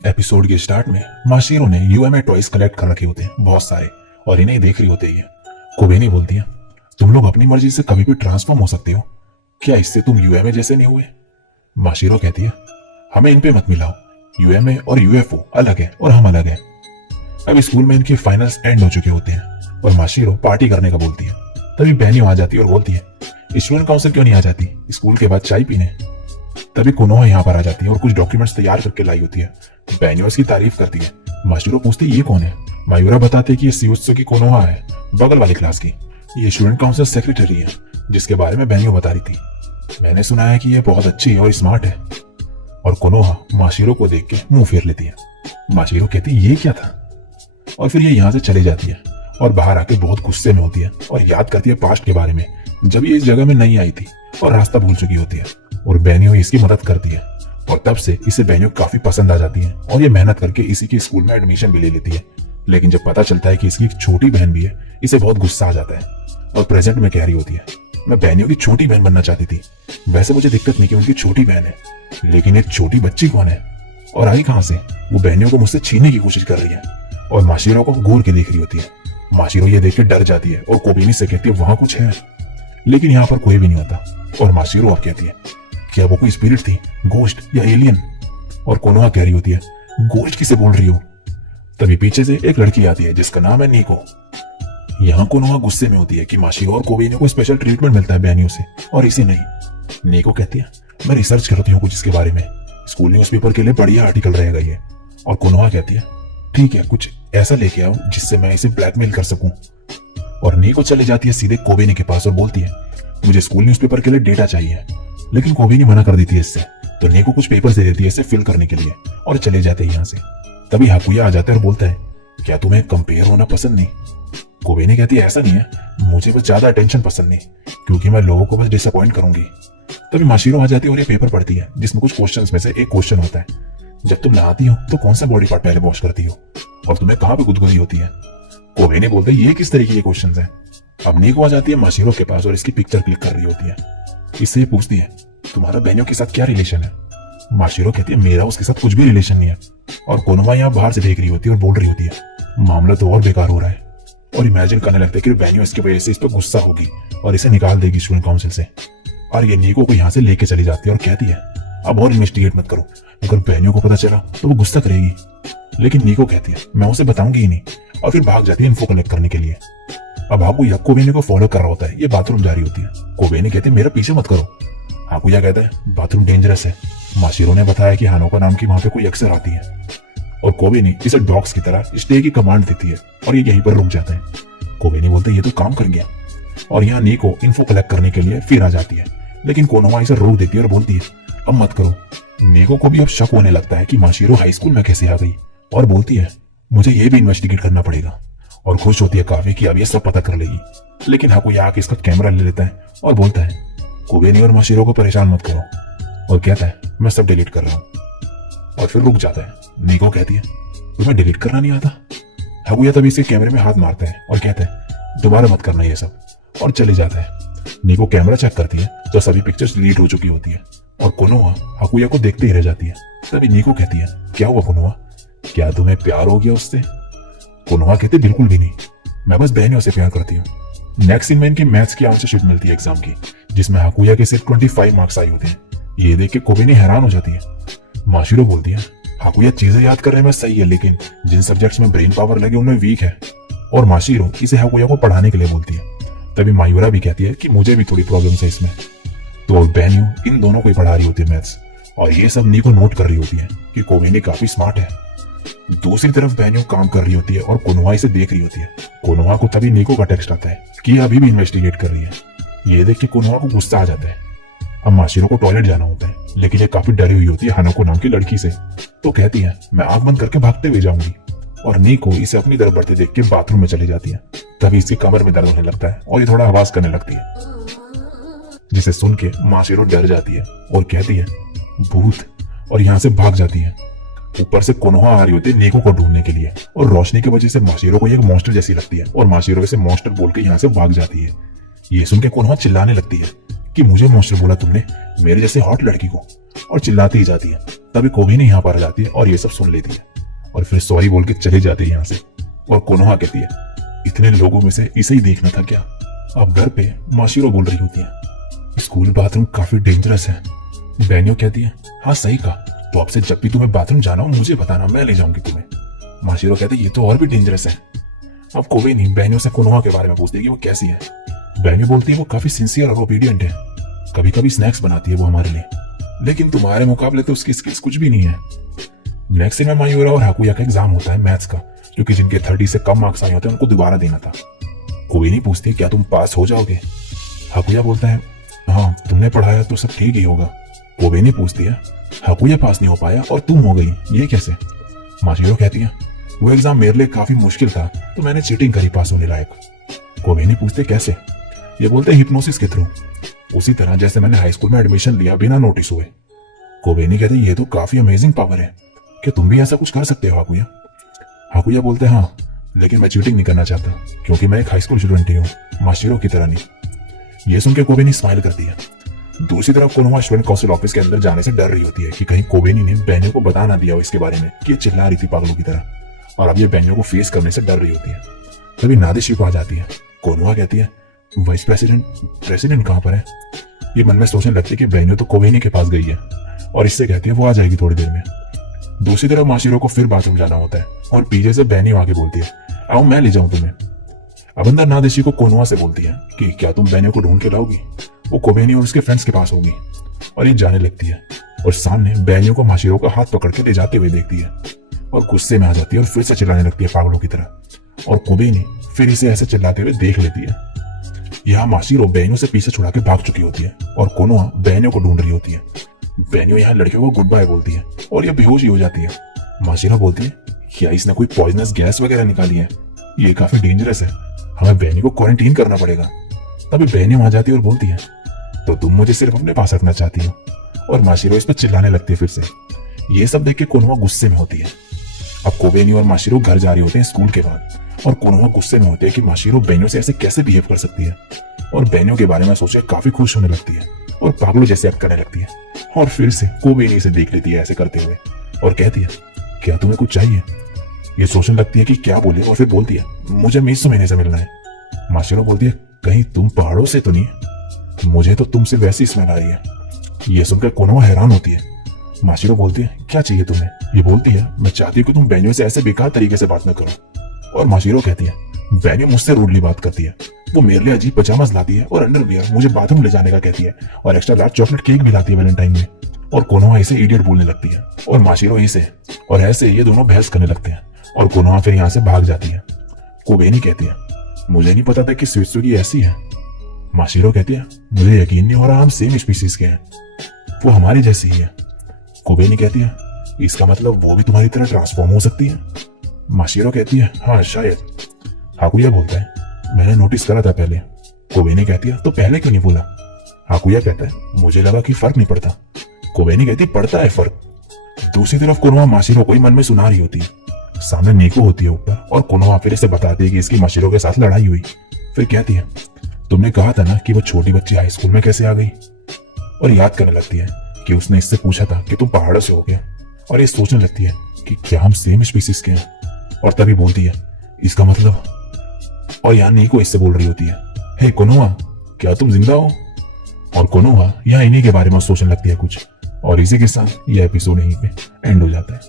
Episode के start में माशिरो ने यूएमए टॉयज कलेक्ट कर रखे होते हैं बहुत सारे और इन्हें देख रही होती है। कोबेनी बोलती है, तुम लोग अपनी मर्जी से कभी भी ट्रांसफॉर्म हो सकते हो, क्या इससे तुम यूएमए जैसे नहीं हुए? माशिरो कहती है, हमें इन पे मत मिलाओ, यूएमए और यूएफओ अलग है और हम अलग है। अब स्कूल में इनके फाइनल्स एंड हो चुके होते हैं और माशिरो पार्टी करने का बोलती है। तभी बेन्यो आ जाती है और बोलती है, स्टूडेंट काउंसिल क्यों नहीं आ जाती स्कूल के बाद चाय पीने? तभी कोनोहा यहाँ पर आ जाती है और कुछ डॉक्यूमेंट्स तैयार करके लाई होती है। बेन्यो इसकी तारीफ करती है। माशिरो पूछती है, ये कौन है? मायूरा बताते कि ये सियुत्सु की कोनोहा है, बगल वाली क्लास की। ये स्टूडेंट काउंसिल सेक्रेटरी है जिसके बारे में बेन्यो बता रही थी। मैंने सुना है कि ये बहुत अच्छी है और स्मार्ट है। और कोनोहा माशिरो को देख के मुंह फेर लेती है। माशिरो कहती है, ये क्या था? और फिर ये यहाँ से चली जाती है और बाहर आके बहुत गुस्से में होती है और याद करती है पास्ट के बारे में, जब ये इस जगह में नहीं आई थी और रास्ता भूल चुकी होती है। और बेन्यो इसकी मदद करती है और तब से इसे बेन्यो काफी पसंद आ जाती है और ये मेहनत करके इसी के स्कूल में एडमिशन भी ले लेती है। लेकिन जब पता चलता है कि इसकी एक छोटी बहन भी है, इसे बहुत गुस्सा आ जाता है और प्रेजेंट में कह रही होती है, मैं बेन्यो की छोटी बहन बनना चाहती थी। वैसे मुझे दिक्कत नहीं कि उनकी छोटी बहन है, लेकिन एक छोटी बच्ची कौन है और आई कहां से? वो बेन्यो को मुझसे छीनने की कोशिश कर रही है और माशिरो को घूर के देख रही होती है। माशिरो ये देख के डर जाती है और कोबेनी से कहती है, वहां कुछ है, लेकिन यहाँ पर कोई भी नहीं होता। और माशिरो अब कहती है, क्या वो कोई स्पिरिट थी, गोस्ट या एलियन? और कोनोहा कह रही होती है, गोस्ट किसे बोल रही हो? तभी पीछे से एक लड़की आती है जिसका नाम है निको। यहाँ कोनोहा गुस्से में होती है कि माशिरो और कोबेनी को स्पेशल ट्रीटमेंट मिलता है बेन्यो से और इसे नहीं। निको कहती है, मैं रिसर्च करती हूँ कुछ इसके बारे में, स्कूल न्यूज़पेपर के लिए बढ़िया आर्टिकल रहेगा ये। और कोनोहा कहती है, ठीक है, कुछ ऐसा लेके आओ जिससे मैं इसे ब्लैकमेल कर सकूं। और निको चली जाती है सीधे कोबेनी के पास और बोलती है, मुझे स्कूल न्यूज़पेपर के लिए डेटा चाहिए। लेकिन कोबेनी मना कर देती है इससे, तो निको कुछ पेपर्स दे देती है इसे फिल करने के लिए और चले जाते हैं यहाँ से। तभी हाकुया आ जाता है और बोलता है, क्या तुम्हें कंपेयर होना पसंद नहीं? कोबेनी कहती है, ऐसा नहीं है, मुझे बस ज्यादा अटेंशन पसंद नहीं, क्योंकि मैं लोगों को बस डिसअपॉइंट करूंगी। तभी माशिरो आ जाती है और ये पेपर पढ़ती है जिसमें कुछ क्वेश्चंस में से एक क्वेश्चन होता है, जब तुम नहाती हो तो कौन सा बॉडी पार्ट पहले वॉश करती हो और तुम्हें कहाँ पे गुदगुदी होती है? कोबेनी बोलते हैं, ये किस तरीके के क्वेश्चंस हैं? अब निको आ जाती है माशिरो के पास और इसकी पिक्चर क्लिक कर रही होती है। इससे पूछती है, तुम्हारा बेन्यो के साथ क्या रिलेशन है? माशिरो कहती है, मेरा उसके साथ कुछ भी रिलेशन नहीं है। और कोनोहा यहाँ बाहर से देख रही होती है और बोल रही होती है, मामला तो और बेकार हो रहा है। और इमेजिन करने लगता है कि बेन्यो इसकी वजह से इस पर गुस्सा होगी और इसे निकाल देगी स्टूडेंट काउंसिल से। और ये निको को यहाँ से लेके चली जाती है और कहती है, अब और इन्वेस्टिगेट मत करो, अगर बेन्यो को पता चला तो वो गुस्सा करेगी। लेकिन निको कहती है, मैं उसे बताऊंगी ही नहीं, और फिर भाग जाती है इन्फो कलेक्ट करने के लिए। अब हाकुया कोबेनी को फॉलो कर रहा होता है, ये बाथरूम जा रही होती है। कोबेनी कहती है, मेरा पीछे मत करो। हाकुया कहता है, बाथरूम डेंजरस है, माशिरो ने बताया कि हानोका नाम की वहां पे कोई अक्सर आती है। और कोबेनी इसे डॉग्स की तरह स्टे की कमांड देती है और ये यहीं पर रुक जाते हैं। कोबेनी बोलते हैं, ये तो काम कर गया। और यहाँ निको इन्फो कलेक्ट करने के लिए फिर आ जाती है, लेकिन कोनोहा इसे रोक देती है और बोलती है, अब मत करो। निको को भी अब शक होने लगता है कि माशिरो हाई स्कूल में कैसे आ गई और बोलती है, मुझे ये भी इन्वेस्टिगेट करना पड़ेगा। और खुश होती है काफी कि अब ये सब पता कर लेगी। लेकिन हाकुया आके इसका कैमरा ले लेता है और बोलता है, कोबेनी और माशिरो को परेशान मत करो, और कहता है, मैं सब डिलीट कर रहा हूँ। और फिर रुक जाता है। निको कहती है, तुम्हें डिलीट करना नहीं आता? हाकुया तभी इसके कैमरे में हाथ मारता है और कहता है, दोबारा मत करना ये सब, और चले जाता है। निको कैमरा चेक करती है तो सभी पिक्चर्स डिलीट हो चुकी होती है और कोनोहा हाकुया को देखते ही रह जाती है। तभी निको कहती है, क्या हुआ कोनोहा, क्या तुम्हें प्यार हो गया उससे? कोनोहा कहते, बिल्कुल भी नहीं, मैं बस बेन्यो से प्यार करती हूँ। नेक्स्ट सीन में इनकी मैथ्स की आंसर शीट मिलती है एग्जाम की, जिसमें हाकुया के सिर्फ 25 मार्क्स आए होते हैं। ये देख के कोबेनी हैरान हो जाती है। माशिरो बोलती है, हाकुया चीजें याद करने में सही है, लेकिन जिन सब्जेक्ट्स में ब्रेन पावर लगे उनमें वीक है। और माशिरो इसे हाकुया को पढ़ाने के लिए बोलती है। तभी मायूरा भी कहती है कि मुझे भी थोड़ी प्रॉब्लम है इसमें। तो बेन्यो इन दोनों को ही पढ़ा रही होती है मैथ्स, और ये सब निको नोट कर रही होती है कि कोबेनी काफी स्मार्ट है। दूसरी तरफ बेन्यो काम कर रही होती है और कोनोहा इसे देख रही होती है। कोनोहा को तभी निको का टेक्स्ट आता है कि अभी भी इन्वेस्टिगेट कर रही है। ये देख के कोनोहा को गुस्सा आ जाता है। अब माशिरो को टॉयलेट जाना होता है, लेकिन ये काफी डरी हुई होती है हानोको नाम की लड़की से, तो कहती है, मैं आंख बंद करके भागते हुए जाऊंगी। और निको इसे अपनी तरफ बढ़ते देख के बाथरूम में चली जाती है। तभी इसकी कमर में दर्द होने लगता है और ये थोड़ा आवाज करने लगती है, जिसे सुन के माशिरो डर जाती है और कहती है, भूत, और यहाँ से भाग जाती है। ऊपर से कोनोहा आ रही होती है निको को ढूंढने के लिए, और रोशनी की वजह से माशिरो को एक मॉन्स्टर जैसी लगती है और माशिरो इसे मॉन्स्टर बोल के यहाँ से भाग जाती है। ये सुन के कोनोहा चिल्लाने लगती है कि मुझे मॉन्स्टर बोला तुमने, मेरे जैसे हॉट लड़की को, और चिल्लाती ही जाती है। तभी कोबिनी यहाँ पर आ जाती है और ये सब सुन लेती है और फिर सॉरी बोल के चली जाती है यहाँ से। और कोनोहा कहती है, इतने लोगों में से इसे ही देखना था क्या। अब घर पे माशिरो बोल रही होती है, स्कूल बाथरूम काफी डेंजरस है। बेन्यो कहती है, हाँ सही कहा, तो अब से जब भी तुम्हें बाथरूम जाना हो मुझे बताना, मैं ले जाऊंगी तुम्हें। माशिरो कहते ये तो और भी डेंजरस है। अब कोबिनी बेन्यो से कोनोहा के बारे में पूछती है कि वो कैसी है। बेन्यो बोलती है वो काफी सिंसियर और ओबीडियंट है, कभी कभी स्नैक्स बनाती है वो हमारे लिए, लेकिन तुम्हारे मुकाबले तो उसकी स्किल्स कुछ भी नहीं है। नेक्स्ट दिन में मायूरा और हाकुया का एग्जाम होता है मैथ्स का, क्योंकि जिनके 30 से कम मार्क्स आए होते हैं उनको दोबारा देना था। कोबिनी पूछती है क्या तुम पास हो जाओगे। हाकुया बोलता है हाँ तुमने पढ़ाया तो सब ठीक ही होगा। कोबिनी पूछती है हाकुया पास नहीं हो पाया और तुम हो गई, ये कैसे। माशिरो कहती है वो एग्जाम मेरे लिए काफी मुश्किल था तो मैंने चीटिंग करी पास होने लायक। कोबिनी पूछते कैसे। ये बोलते हिप्नोसिस के थ्रू, उसी तरह जैसे मैंने हाई स्कूल में एडमिशन लिया बिना नोटिस हुए। कोबिनी कहते ये तो काफी अमेजिंग पावर है, क्या तुम भी ऐसा कुछ कर सकते हो हाकुया। हाकुया बोलते हैं हाँ, लेकिन मैं चीटिंग नहीं करना चाहता क्योंकि मैं एक हाई स्कूल स्टूडेंट ही हूँ, माशिरो की तरह नहीं। ये सुन के कोबिनी स्माइल करती है। दूसरी तरफ कोनोहा स्टूडेंट काउंसिल ऑफिस के अंदर जाने से डर रही होती है कि कहीं कोबिनी ने बेन्यो को बता ना दिया हो इसके बारे में कि ये चिल्ला रही थी पागलों की तरह, और अब ये बेन्यो को फेस करने से डर रही होती है। तभी नादेशिको आ जाती है। कोनोहा कहती है वाइस प्रेसिडेंट कहाँ पर है। ये मन में सोचने लगती है कि बेन्यो तो कोबिनी के पास गई है, और इससे कहती है वो आ जाएगी थोड़ी देर में। दूसरी तरफ माशिरो को फिर बाथरूम जाना होता है और पीछे से बेन्यो आके बोलती है आओ मैं ले जाऊं तुम्हें। अब अंदर नादेशिको कोनोहा से बोलती है कि क्या तुम बेन्यो को ढूंढ के लाओगी, वो कोबिनी और उसके फ्रेंड्स के पास होगी। और ये जाने लगती है और सामने बेन्यो को माशिरो का हाथ पकड़ के ले जाते हुए देखती है और गुस्से में आ जाती है और फिर से चिल्लाने लगती है पागलों की तरह। और कोबिनी फिर इसे ऐसे चिल्लाते हुए देख लेती है। यहाँ माशिरो बेन्यो से पीछे छुड़ा के भाग चुकी होती है और कोनोहा बेन्यो को ढूंढ रही होती है। बेन्यो यहाँ लड़कियों को गुड बाय बोलती है और ये बेहोश ही हो जाती है। माशिरो बोलती है क्या इसने कोई पॉइजनस गैस वगैरह निकाली है, ये काफी डेंजरस है, हमें बेन्यो को क्वारंटीन करना पड़ेगा। तभी बेन्यो आ जाती है और बोलती है तो तुम मुझे सिर्फ अपने पास रखना चाहती हो। और माशिरो इस पर चिल्लाने लगती है फिर से। ये सब देख के कोनोहा गुस्से में होती है। अब कोबिनी और माशिरो घर जा रहे होते हैं स्कूल के बाद, और कोनोहा गुस्से में होती है कि माशिरो बेन्यो से ऐसे कैसे बिहेव कर सकती है, और बेन्यो के बारे में सोचे काफी खुश होने लगती है और पागलों जैसे एक्ट करने लगती है। और फिर से कोबिनी से देख लेती है ऐसे करते हुए और कहती है क्या तुम्हें कुछ चाहिए। ये सोचने लगती है कि क्या बोले और फिर बोलती है मुझे मित्सुमिने से मिलना है। माशिरो बोलती है कहीं तुम पहाड़ों से तो नहीं, मुझे तो तुमसे वैसी स्मेल आ रही है। ये सुनकर कोनोहा हैरान होती है। माशिरो बोलती है क्या चाहिए तुम्हें। ये बोलती है मैं चाहती हूँ कि तुम बेन्यो से ऐसे बेकार तरीके से बात न करो। और माशिरो कहती है बेन्यो मुझसे रूडली बात करती है, वो मेरे लिए अजीब पजामास लाती है और अंडरवियर मुझे बाथरूम ले जाने का कहती है और एक्स्ट्रा लार्ज चॉकलेट केक भी लाती है वैलेंटाइन में। और कोनोहा इसे इडियट बोलने लगती है और माशिरो इसे, और ऐसे ये दोनों बहस करने लगते हैं और कोनोहा फिर यहाँ से भाग जाती है। कोबेनी कहती है मुझे नहीं पता था कि सुइत्सुगी ऐसी है। माशिरो कहती है मुझे यकीन नहीं हो रहा हम सेम स्पीसीज के हैं, वो हमारी जैसी ही है। कोबेनी कहती है इसका मतलब वो भी तुम्हारी तरह ट्रांसफॉर्म हो सकती है। माशिरो कहती है हाँ शायद। हाकुया बोलता है मैंने नोटिस करा था पहले। कोबेनी कहती है तो पहले क्यों नहीं बोला। हाकुया कहता है मुझे लगा कि फर्क नहीं पड़ता। कोबेनी कहती पड़ता है फर्क। दूसरी तरफ कोनोहा माशिरो को ही मन में सुना रही होती है। सामने नीको होती है ऊपर और कोनोहा फिर इसे बताती है कि इसकी माशिरो के साथ लड़ाई हुई। फिर कहती है तुमने कहा था ना कि वो छोटी बच्ची हाई स्कूल में कैसे आ गई। और याद करने लगती है कि उसने इससे पूछा था कि तुम पहाड़ों से हो गए, और ये सोचने लगती है कि क्या हम सेम स्पीसीज के हैं। और तभी बोलती है इसका मतलब, और यहाँ नीको इससे बोल रही होती है हे कोनोहा क्या तुम जिंदा हो। और कोनोहा यहाँ इन्हीं के बारे में सोचने लगती है कुछ, और इसी के साथ यह एपिसोड यहीं पे एंड हो जाता है।